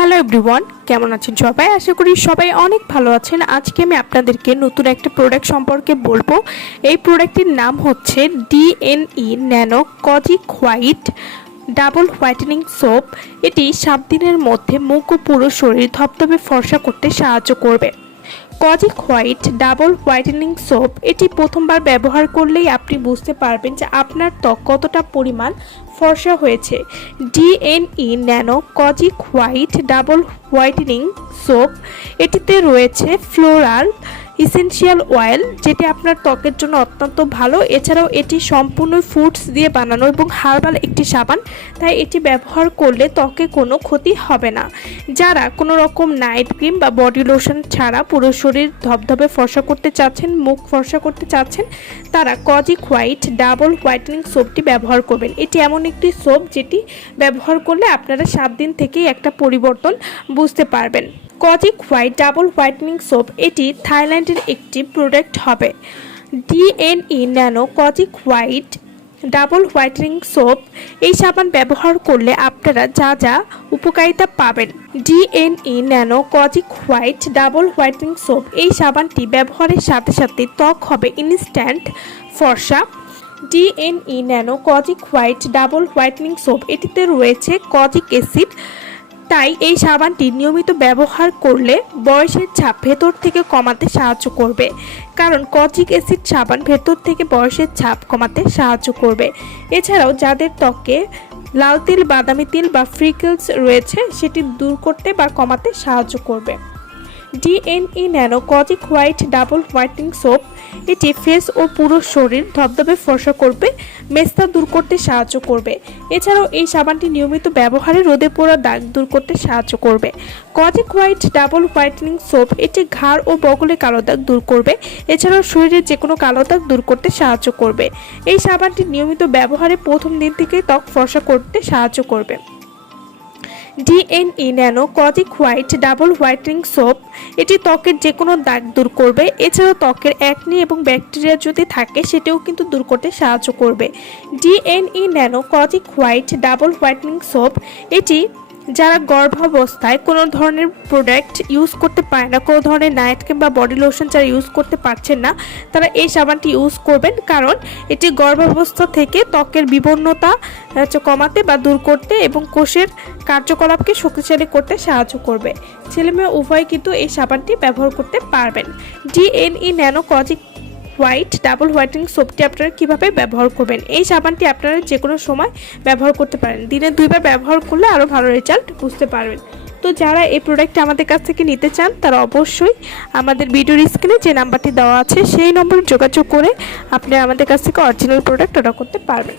Hello everyone, কেমন আছেন সবাই? আশা করি সবাই অনেক ভালো আছেন। আজকে আমি আপনাদেরকে নতুন একটা প্রোডাক্ট সম্পর্কে বলবো। এই প্রোডাক্টটির নাম হচ্ছে DNE nano kojic white double whitening soap. এটি 7 দিনের মধ্যে মুখ ও পুরো শরীর ধবধবে ফর্সা করতে সাহায্য করবে। Kojic white double whitening soap এটি প্রথমবার ব্যবহার করলেই আপনি বুঝতে পারবেন যে আপনার ত্বক কতটা পরিমাণ ফর্সা হয়েছে। DNE nano kojic white double whitening soap এটিতে রয়েছে ফ্লোরাল ইসেনশিয়াল অয়েল, যেটি আপনার ত্বকের জন্য অত্যন্ত ভালো। এছাড়াও এটি সম্পূর্ণ ফ্রুটস দিয়ে বানানো এবং হার্বাল একটি সাবান, তাই এটি ব্যবহার করলে ত্বকে কোনো ক্ষতি হবে না। যারা কোনো রকম নাইট ক্রিম বা বডি লোশন ছাড়া পুরো শরীর ধবধবে ফর্সা করতে চাচ্ছেন, মুখ ফর্সা করতে চাচ্ছেন, তারা কজিক হোয়াইট ডাবল হোয়াইটেনিং সোপটি ব্যবহার করবেন। এটি এমন একটি সোপ যেটি ব্যবহার করলে আপনারা 7 দিন থেকেই একটা পরিবর্তন বুঝতে পারবেন। Kojic white double whitening soap এটি থাইল্যান্ডের একটি প্রোডাক্ট হবে। DNE nano kojic white double whitening soap এই সাবান ব্যবহার করলে আপনারা যা যা উপকারিতা পাবেন। DNE nano kojic white double whitening soap এই সাবানটি ব্যবহারের সাথে সাথে ত্বক হবে ইনস্ট্যান্ট ফর্সা। DNE nano kojic white double whitening soap এটিতে রয়েছে কজিক অ্যাসিড, তাই এই সাবানটি নিয়মিত ব্যবহার করলে বয়সের ছাপ ভেতর থেকে কমাতে সাহায্য করবে, কারণ কজিক অ্যাসিড সাবান ভেতর থেকে বয়সের ছাপ কমাতে সাহায্য করবে। এছাড়াও যাদের ত্বকে লাল তিল, বাদামি তিল বা ফ্রিকলস রয়েছে সেটি দূর করতে বা কমাতে সাহায্য করবে। DNE nano kojic white double whitening soap এটি ফেস ও পুরো শরীর ধবধবে ফর্সা করবে, মেস্তা দূর করতে সাহায্য করবে। এছাড়াও এই সাবানটি নিয়মিত ব্যবহারে রোদে পোড়া দাগ দূর করতে সাহায্য করবে। Kojic white double whitening soap এটি ঘাড় ও বগলে কালো দাগ দূর করবে। এছাড়াও শরীরের যে কোনো কালো দাগ দূর করতে সাহায্য করবে। এই সাবানটি নিয়মিত ব্যবহারে প্রথম দিন থেকেই ত্বক ফর্সা করতে সাহায্য করবে। DNE nano kojic white double whitening soap এটি ত্বকের যে কোনো দাগ দূর করবে। এছাড়াও ত্বকের অ্যাকনি এবং ব্যাকটেরিয়া যদি থাকে সেটাও কিন্তু দূর করতে সাহায্য করবে। DNE nano kojic white double whitening soap এটি যারা গর্ভাবস্থায় কোনো ধরনের প্রোডাক্ট ইউজ করতে পারে না, কোনো ধরনের নাইট কিংবা বডি লোশন যারা ইউজ করতে পারছেন না, তারা এই সাবানটি ইউজ করবেন, কারণ এটি গর্ভাবস্থা থেকে ত্বকের বিবর্ণতা কমাতে বা দূর করতে এবং কোষের কার্যকলাপকে শক্তিশালী করতে সাহায্য করবে। ছেলেমেয়ে উভয় কিন্তু এই সাবানটি ব্যবহার করতে পারবেন। DNE nano kojic white double whitening সোপটি আপনারা কীভাবে ব্যবহার করবেন? এই সাবানটি আপনারা যে কোনো সময় ব্যবহার করতে পারেন। দিনে 2 বার ব্যবহার করলে আরও ভালো রেজাল্ট বুঝতে পারবেন। তো যারা এই প্রোডাক্টটা আমাদের কাছ থেকে নিতে চান তারা অবশ্যই আমাদের ভিডিওর স্ক্রিনে যে নাম্বারটি দেওয়া আছে সেই নম্বরে যোগাযোগ করে আপনি আমাদের কাছ থেকে অরিজিনাল প্রোডাক্ট অর্ডার করতে পারবেন।